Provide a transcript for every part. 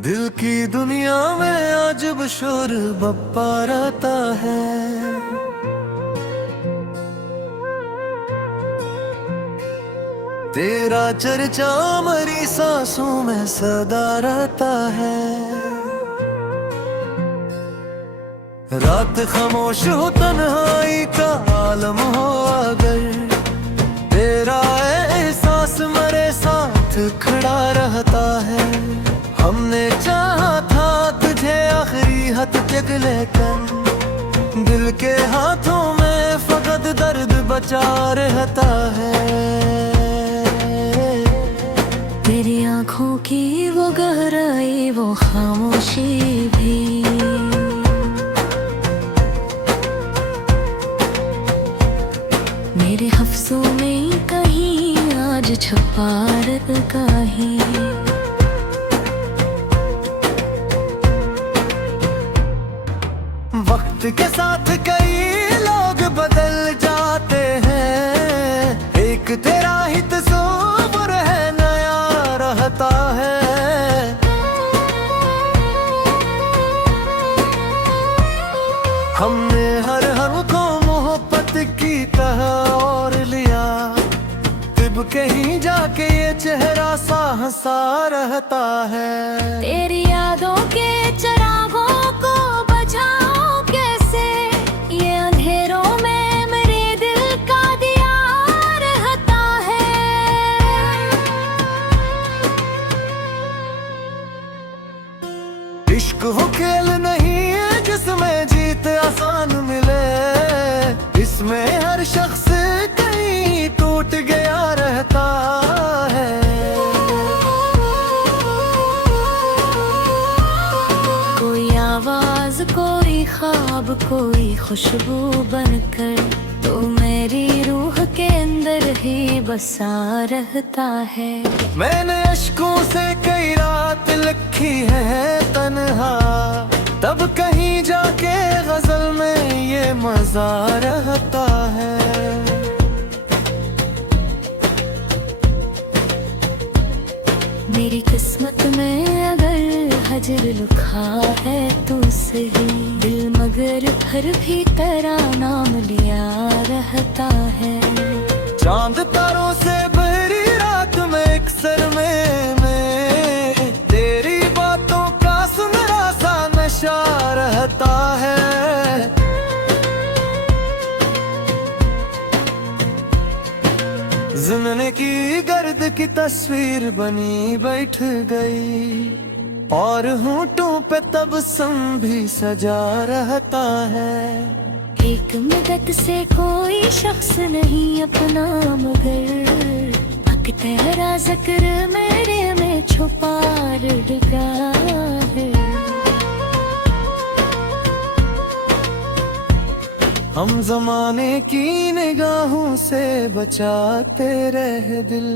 दिल की दुनिया में अजब शोर बप्पा रहता है। तेरा चर्चा मरी सांसों में सदा रहता है। रात खामोश हो तन्हाई का आलम हो अगर, तेरा एहसास मेरे साथ खड़ा रहता है। हमने चाहा था तुझे आखिरी हद तक लेकिन दिल के हाथों में फकत दर्द बचा रहता है। तेरी आँखों की वो गहराई वो खामोशी भी मेरे हफ्सों में कहीं आज छुपा रखा है। वक्त के साथ कई लोग बदल जाते हैं, एक तेरा ही तस्वीर है नया रहता है। हमने हर को मोहब्बत की तरह और लिया, तब कहीं जाके ये चेहरा सा हंसा रहता है। तेरी यादों के चिरागों को बुझाऊं कैसे, ये अंधेरों में मेरे दिल का दिया रहता है। इश्क हो खेल नहीं है जिसमें जीत आसान मिले, इसमें हर शख्स कहीं टूट गया रहता है। कोई आवाज कोई ख्वाब कोई खुशबू बनकर तो मेरी रूह के अंदर ही बसा रहता है। मैंने अश्कों से कई रात लिखी है तन्हा, तब कहीं जाके गजल में ये मजा रहता है। मेरी किस्मत में अगर हजर लिखा है तुझसे ही दिल, मगर फिर भी तेरा नाम लिया रहता है। चांद तारों से भरी रात में एक सर में तेरी बातों का सुनहरा सा नशा रहता है। ज़िंदगी की गर्द की तस्वीर बनी बैठ गई, और होंठों पे तबस्सुम भी सजा रहता है। एक मदद से कोई शख्स नहीं अपना, मगर हक तेरा जिक्र मेरे में छुपा रखा है। हम जमाने की निगाहों से बचाते रहे दिल,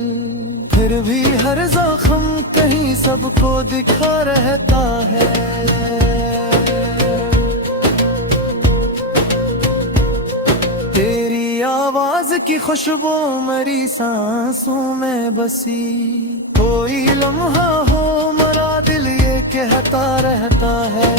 फिर भी हर जख्म कहीं सबको दिखा रहता है। तेरी आवाज की खुशबू मेरी सांसों में बसी, कोई लम्हा हो मरा दिल ये कहता रहता है।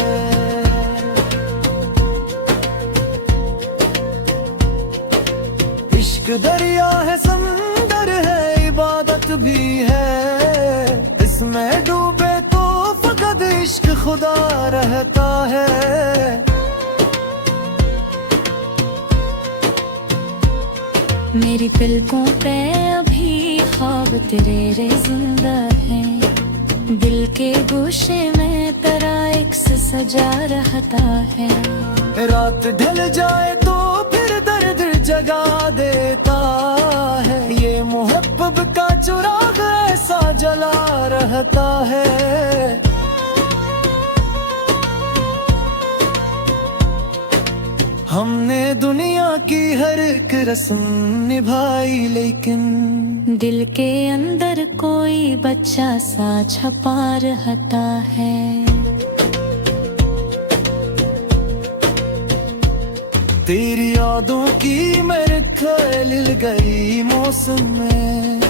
इश्क दरिया है समंदर है इबादत भी है, इसमें डूबे तो फकत इश्क खुदा रहता है। मेरी पलकों पे अभी ख्वाब तेरे रे जिंदा है, दिल के गोशे में तेरा एक सजा रहता है। रात ढल जाए तो फिर दर्द जगा देता है, ये मोहब्बत का चुराग ऐसा जला रहता है। हमने दुनिया की हर एक रस्म निभाई, लेकिन दिल के अंदर कोई बच्चा सा छपा रहता है। तेरी यादों की मेरे ख्याल गई मौसम में,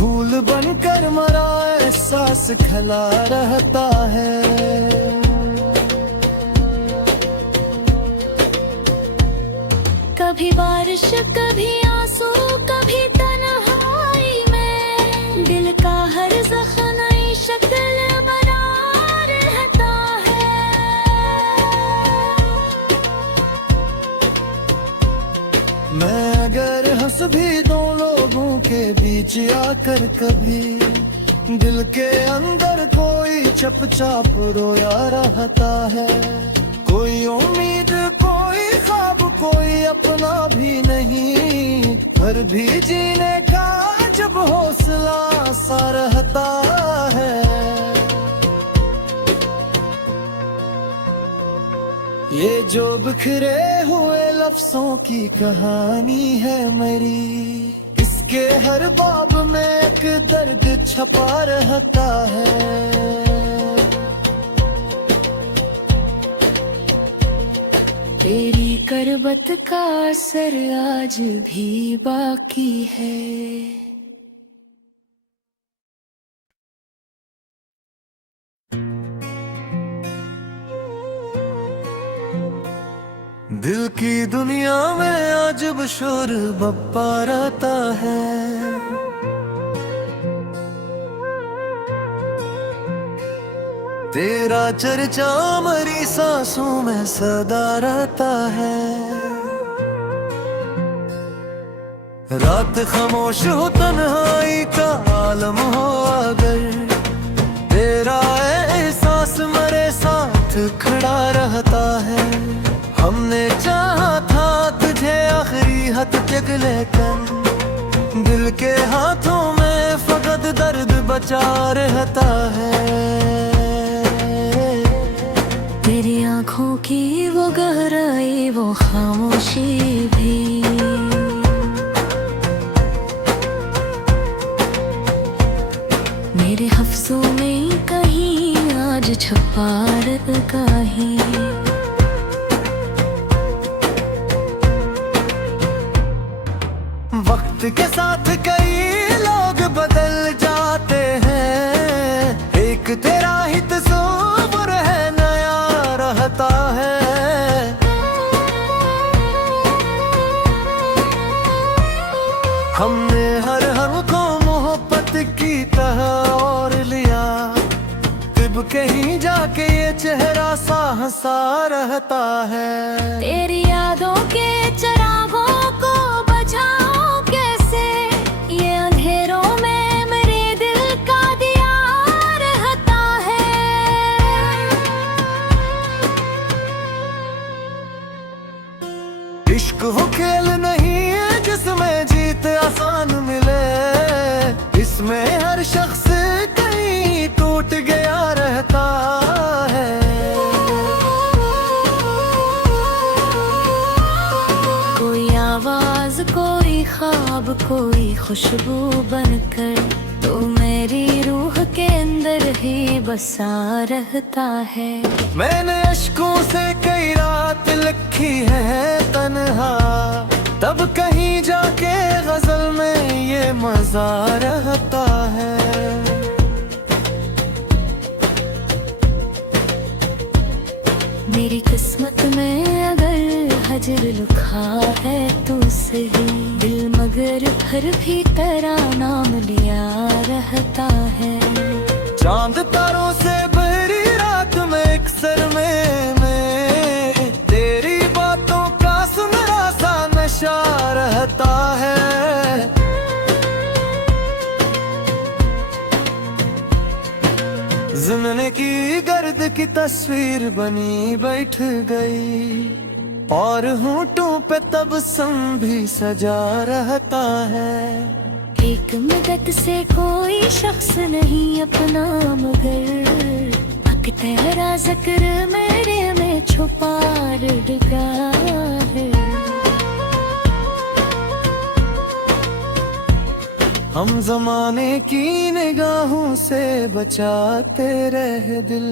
फूल बनकर मरा एहसास खिला रहता है। कभी बारिश कभी आंसू कभी तन्हाई में, दिल का हर जख्म नई शक्ल बना रहता है। मैं अगर हंस भी दो लोगों के बीच आकर कभी, दिल के अंदर कोई चुपचाप रोया रहता है। कोई उम्मीद कोई ख्वाब कोई अपना भी नहीं, पर भी जीने का जब हौसला सा रहता है। ये जो बिखरे हुए लफ्जों की कहानी है मेरी, इसके हर बाब में एक दर्द छपा रहता है। तेरी करबत का असर आज भी बाकी है। दिल की दुनिया में अजब शोर बप्पा रहता है। तेरा चर्चा मरी सांसों में सदा रहता है। रात खामोश हो तन्हाई का आलम हो अगर, तेरा एहसास मेरे साथ खड़ा रहता है। हमने चाहा था तुझे आखिरी हद तक लेकिन, दिल के हाथों में फकत दर्द बचा रहता है। तेरी आँखों की वो गहराई वो खामोशी भी, मेरे हफ्सों में कहीं आज छुपा कहीं। वक्त के साथ कई लोग बदल जाते हैं, एक तेरा ही तस्वीर है नया रहता है। हमने हर हम को मोहब्बत की तरह और लिया, तब कहीं जाके ये चेहरा सा हंसा रहता है। तेरी यादों के चिरागों को बुझाऊं कैसे, ये अंधेरों में मेरे दिल का दिया रहता है। इश्क हो खेल नहीं है जिसमें जीत आसान मिले, इसमें हर शख्स कहीं टूट गया रहता है। कोई आवाज कोई ख्वाब कोई खुशबू बनकर, तो मेरी रूह के अंदर ही बसा रहता है। मैंने अश्कों से कई रात लिखी है तन्हा, तब कहीं जाके गजल में ये मजा रहता है। मेरी किस्मत में अगर हजर लिखा है तुझसे ही, दिल मगर फिर भी तेरा नाम लिया रहता है। चांद तारों से भरी रात में एक सर में तेरी बातों का सुनहरा सा नशा रहता है। ज़िंदगी की गर्द की तस्वीर बनी बैठ गई, और होंठों पे तबस्सुम भी सजा रहता है। एक मदद से कोई शख्स नहीं अपना मगर, हक तेरा जिक्र मेरे में छुपा डगा है। हम जमाने की निगाहों से बचाते रहे दिल,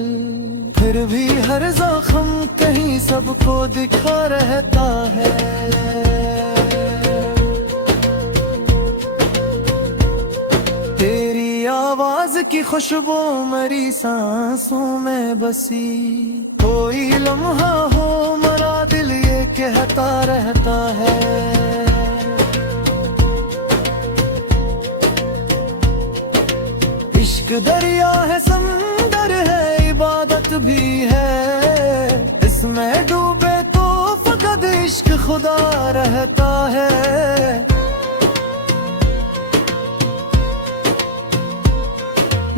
फिर भी हर जख्म कहीं सबको दिखा रहता है। की खुशबू मेरी सांसों में बसी, कोई लम्हा हो मरा दिल ये कहता रहता है। इश्क दरिया है, समंदर है, इबादत भी है, इसमें डूबे तो फकत इश्क खुदा रहता है।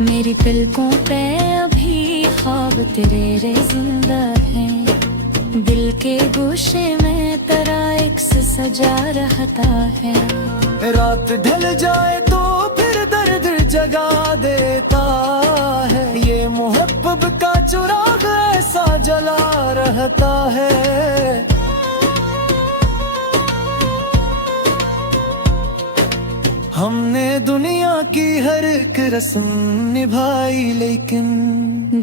मेरी पलकों पे अभी ख्वाब तेरे रे जिंदा हैं, दिल के गोशे में तेरा इक्स सजा रहता है। रात ढल जाए तो फिर दर्द जगा देता है, ये मोहब्बत का चिराग ऐसा जला रहता है। हमने दुनिया की हर एक रस्म निभाई, लेकिन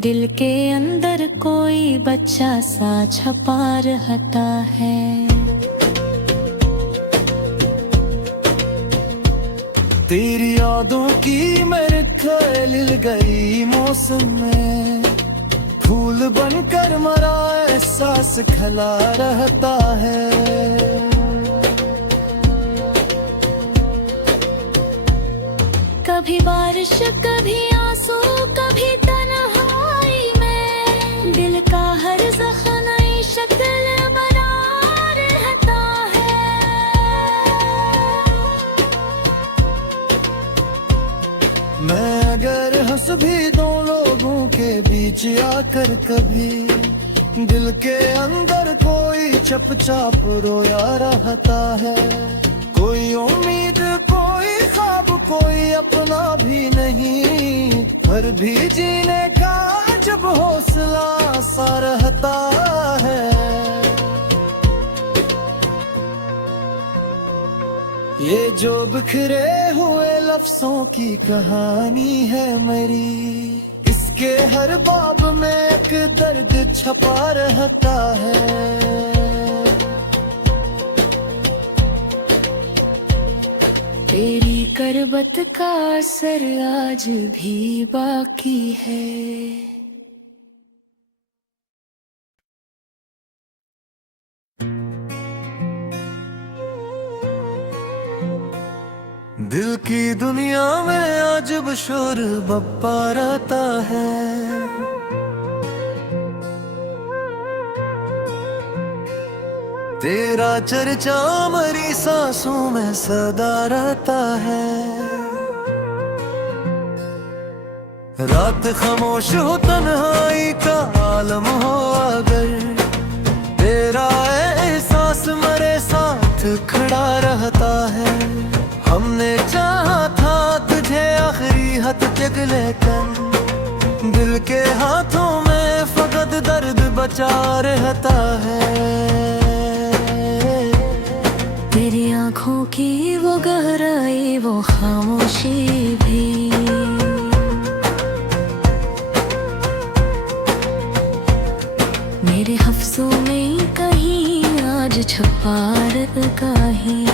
दिल के अंदर कोई बच्चा सा छपा रहता है। तेरी यादों की मेरे खिल गई मौसम में, फूल बनकर मरा एहसास खिला रहता है। कभी बारिश कभी आंसू कभी तन्हाई में, दिल का हर जख्म नई शक्ल बना रहता है। मैं अगर हंस भी दो लोगों के बीच आकर कभी, दिल के अंदर कोई चुपचाप रोया रहता है। कोई उम्मीद कोई ख्वाब कोई अपना भी नहीं, पर भी जीने का जब हौसला सा रहता है। ये जो बिखरे हुए लफ्जों की कहानी है मेरी, इसके हर बाब में एक दर्द छपा रहता है। तेरी करबत का असर आज भी बाकी है। दिल की दुनिया में अजब शोर बप्पा रहता है। तेरा चर्चा मेरी सांसों में सदा रहता है। रात खामोश हो तन्हाई का आलम हो अगर, तेरा एहसास मेरे साथ खड़ा रहता है। हमने चाहा था तुझे आखिरी हद तक, लेकिन दिल के हाथों में फकत दर्द बचा रहता है। तेरी आँखों की वो गहराई वो खामोशी भी, मेरे हफ्सों में कहीं आज छुपा कहीं।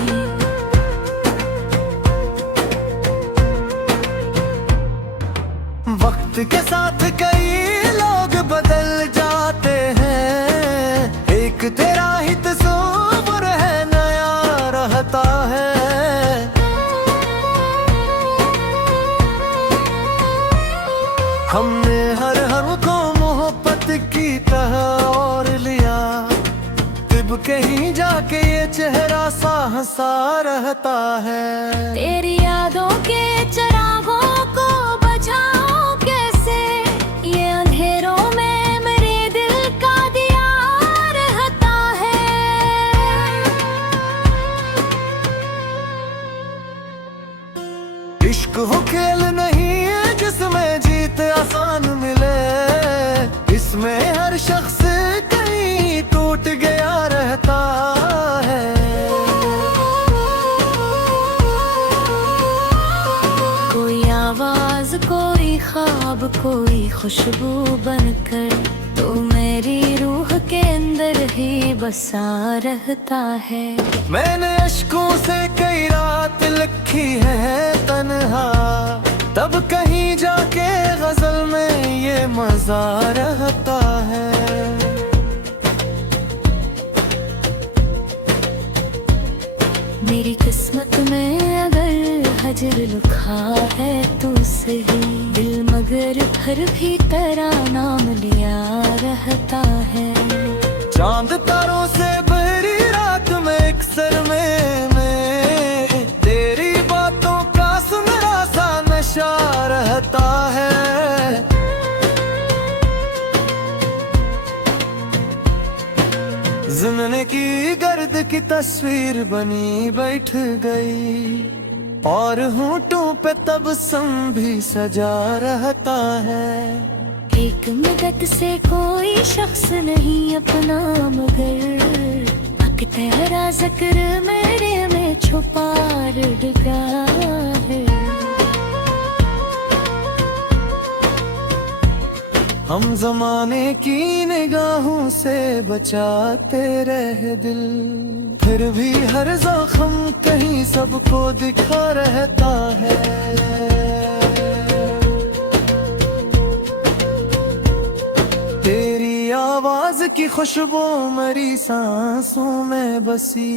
वक्त के साथ कई लोग बदल जाते हैं, एक तेरा ही तस्वीर है नया रहता है। हमने हर हम को मोहब्बत की तरह और लिया, तब कहीं जाके ये चेहरा सा हंसा रहता है। तेरी यादों के चिरागों को बुझाऊं कैसे, ये अंधेरों में मेरे दिल का दिया रहता है। इश्क वो खेल नहीं है जिसमें जीत आसान मिले, इसमें हर शख्स कहीं टूट गया रहता है। कोई आवाज कोई ख्वाब कोई खुशबू बनकर, तो मेरी रूह के अंदर ही बसा रहता है। मैंने अश्कों से कई रात लिखी है तन्हा, तब कहीं जाके मजा रहता है। मेरी किस्मत में अगर हजर लिखा है तो सही, दिल मगर फिर भी तेरा नाम लिया रहता है। चांद तारों से भरी रात में एक सर में मैं तेरी बातों का सुनहरा सा नशा रहता है। ज़माने की गर्द की तस्वीर बनी बैठ गई, और होंठों पे तबस्सुम भी सजा रहता है। एक मदद से कोई शख्स नहीं अपना, मगर हक तेरा जिक्र मेरे में छुपा रखा है। हम जमाने की निगाहों से बचाते रहे दिल, फिर भी हर जख्म कहीं सबको दिखा रहता है। तेरी आवाज की खुशबू मेरी सांसों में बसी,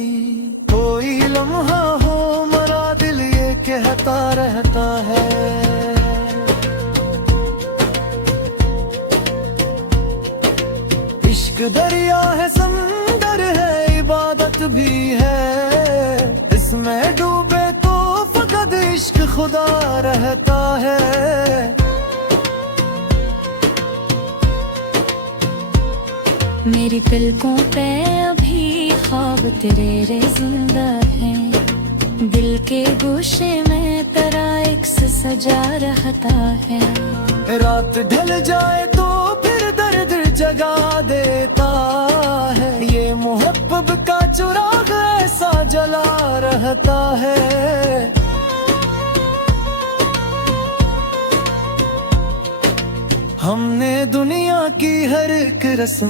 कोई लम्हा हो मरा दिल ये कहता रहता है। इश्क दरिया है, समंदर है, इबादत भी है, इसमें डूबे तो फकत इश्क खुदा रहता है। मेरी पलकों पे अभी ख्वाब तेरे रे जिंदा हैं, दिल के गोशे में तेरा इक्स सजा रहता है। रात ढल जाए तो फिर दर्द जगा देता है, ये मोहब्बत का चिराग ऐसा जला रहता है। हमने दुनिया की हर एक रस्म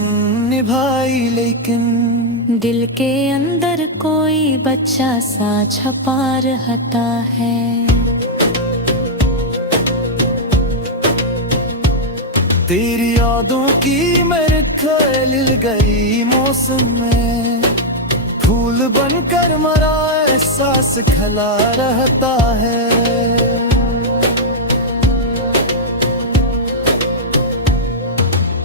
निभाई, लेकिन दिल के अंदर कोई बच्चा सा छपा रहता है। तेरी यादों की मेरे ख्याल गई मौसम में, फूल बनकर मरा एहसास खला रहता है।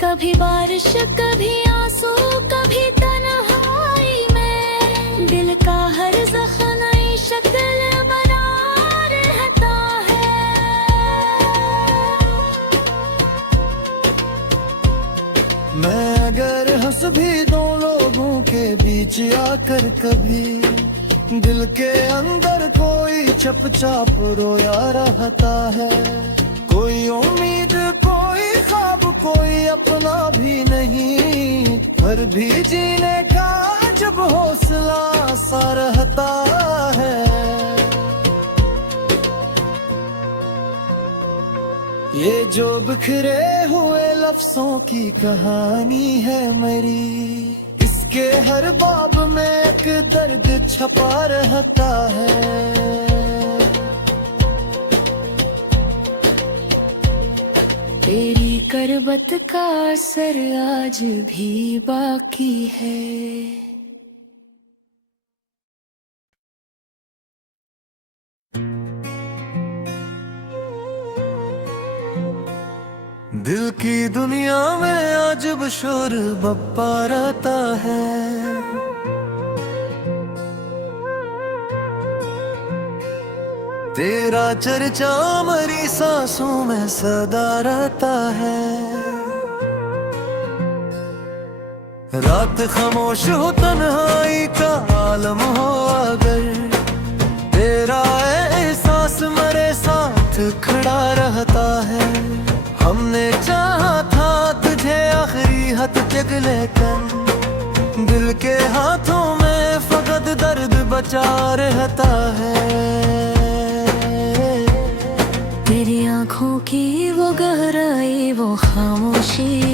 कभी बारिश कभी आंसू कभी तन्हाई में, दिल का हर जख्म नई शक्ल बना रहता है। मैं अगर हंस भी दो लोगों के बीच आकर कभी, दिल के अंदर कोई चुपचाप रोया रहता है। कोई उम्मीद कोई ख्वाब कोई अपना भी नहीं, पर भी जीने का जब हौसला सा रहता है। ये जो बिखरे हुए लफ्जों की कहानी है मेरी, इसके हर बाब में एक दर्द छपा रहता है। तेरी करबत का असर आज भी बाकी है। दिल की दुनिया में अजब शोर बप्पा रहता है। तेरा चर्चा मेरी सांसों में सदा रहता है। रात खामोश हो तन्हाई का आलम हो अगर, तेरा एहसास मेरे साथ खड़ा रहता है। हमने चाहा था तुझे आखिरी हद तक, लेकिन दिल के हाथों में फकत दर्द बचा रहता है। तेरी आँखों की वो गहराई वो खामोशी